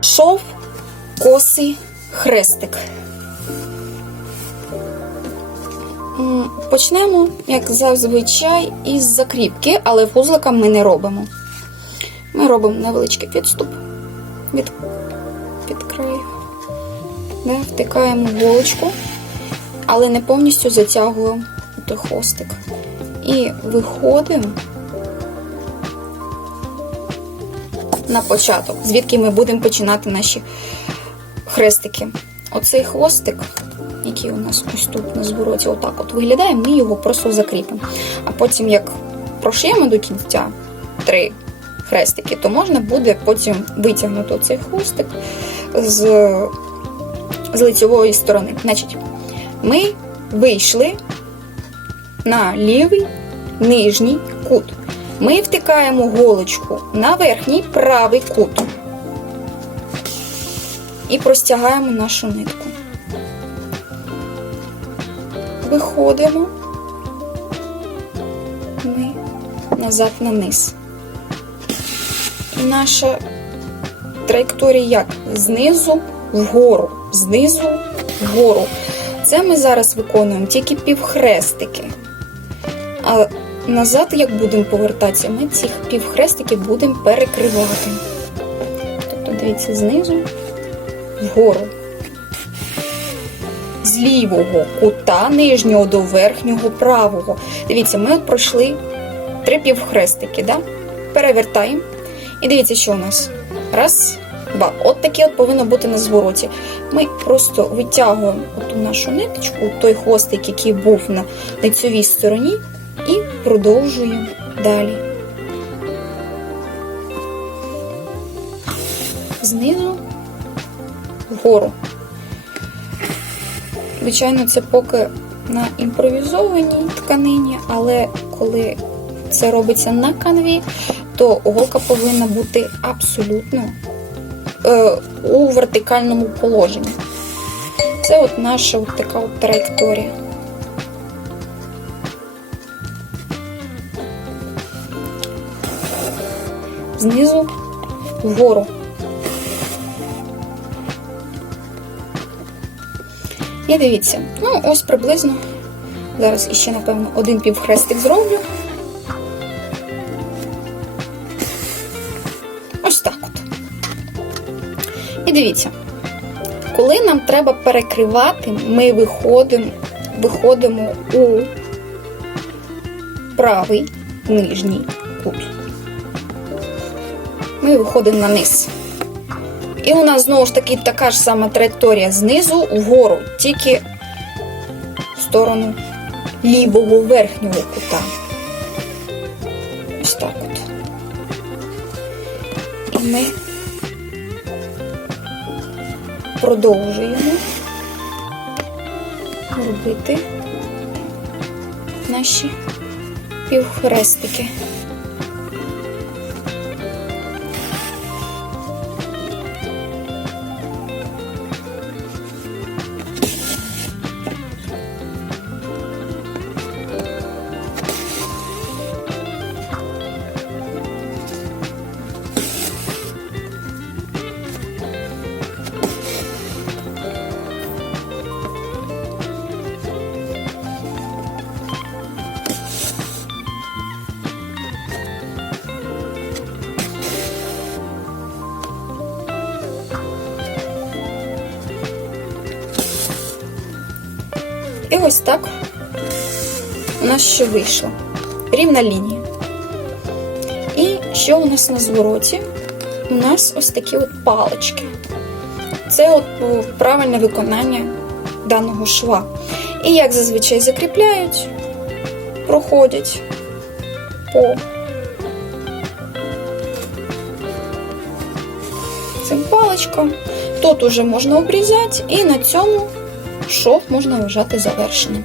Шов, косий хрестик. Почнемо, як зазвичай, із закріпки, але вузлика ми не робимо. Ми робимо невеличкий підступ від, від краю. Да, втикаємо голочку, але не повністю затягуємо той хвостик. І виходимо на початок, звідки ми будемо починати наші хрестики. Оцей хвостик, який у нас ось тут на звороті, отак от виглядає, ми його просто закріпимо. А потім, як прошиємо до кінця три хрестики, то можна буде потім витягнути цей хвостик з, з лицевої сторони. Значить, ми вийшли на лівий нижній кут. Ми втикаємо голочку на верхній правий кут і простягаємо нашу нитку. Виходимо ми назад на низ. Наша траєкторія як? Знизу вгору, знизу вгору. Це ми зараз виконуємо тільки півхрестики. Назад, як будемо повертатися, ми цих півхрестиків будемо перекривати. Тобто, дивіться, знизу вгору. З лівого кута нижнього до верхнього правого. Дивіться, ми от пройшли три півхрестики, да? перевертаємо. І дивіться, що у нас. Раз, два. От таке от повинно бути на звороті. Ми просто витягуємо оту нашу ниточку, той хвостик, який був на лицьовій стороні, і продовжуємо далі. Знизу вгору. Звичайно, це поки на імпровізованій тканині, але коли це робиться на канві, то голка повинна бути абсолютно е, у вертикальному положенні. Це от наша от така от траєкторія. Знизу вгору. І дивіться, ну ось приблизно. Зараз іще, напевно, один півхрестик зроблю. Ось так от. І дивіться, коли нам треба перекривати, ми виходимо, виходимо у правий нижній кут. Ми виходимо на низ. І у нас знову ж таки така ж сама траєкторія знизу вгору, тільки в сторону лівого верхнього кута. Ось так от. І ми продовжуємо робити наші півхрестики. І ось так у нас що вийшло. Рівна лінія. І що у нас на звороті? У нас ось такі от палички. Це от правильне виконання даного шва. І як зазвичай закріпляють, проходять по цим паличкам. Тут уже можна обрізати, і на цьому шов можна вважати завершеним.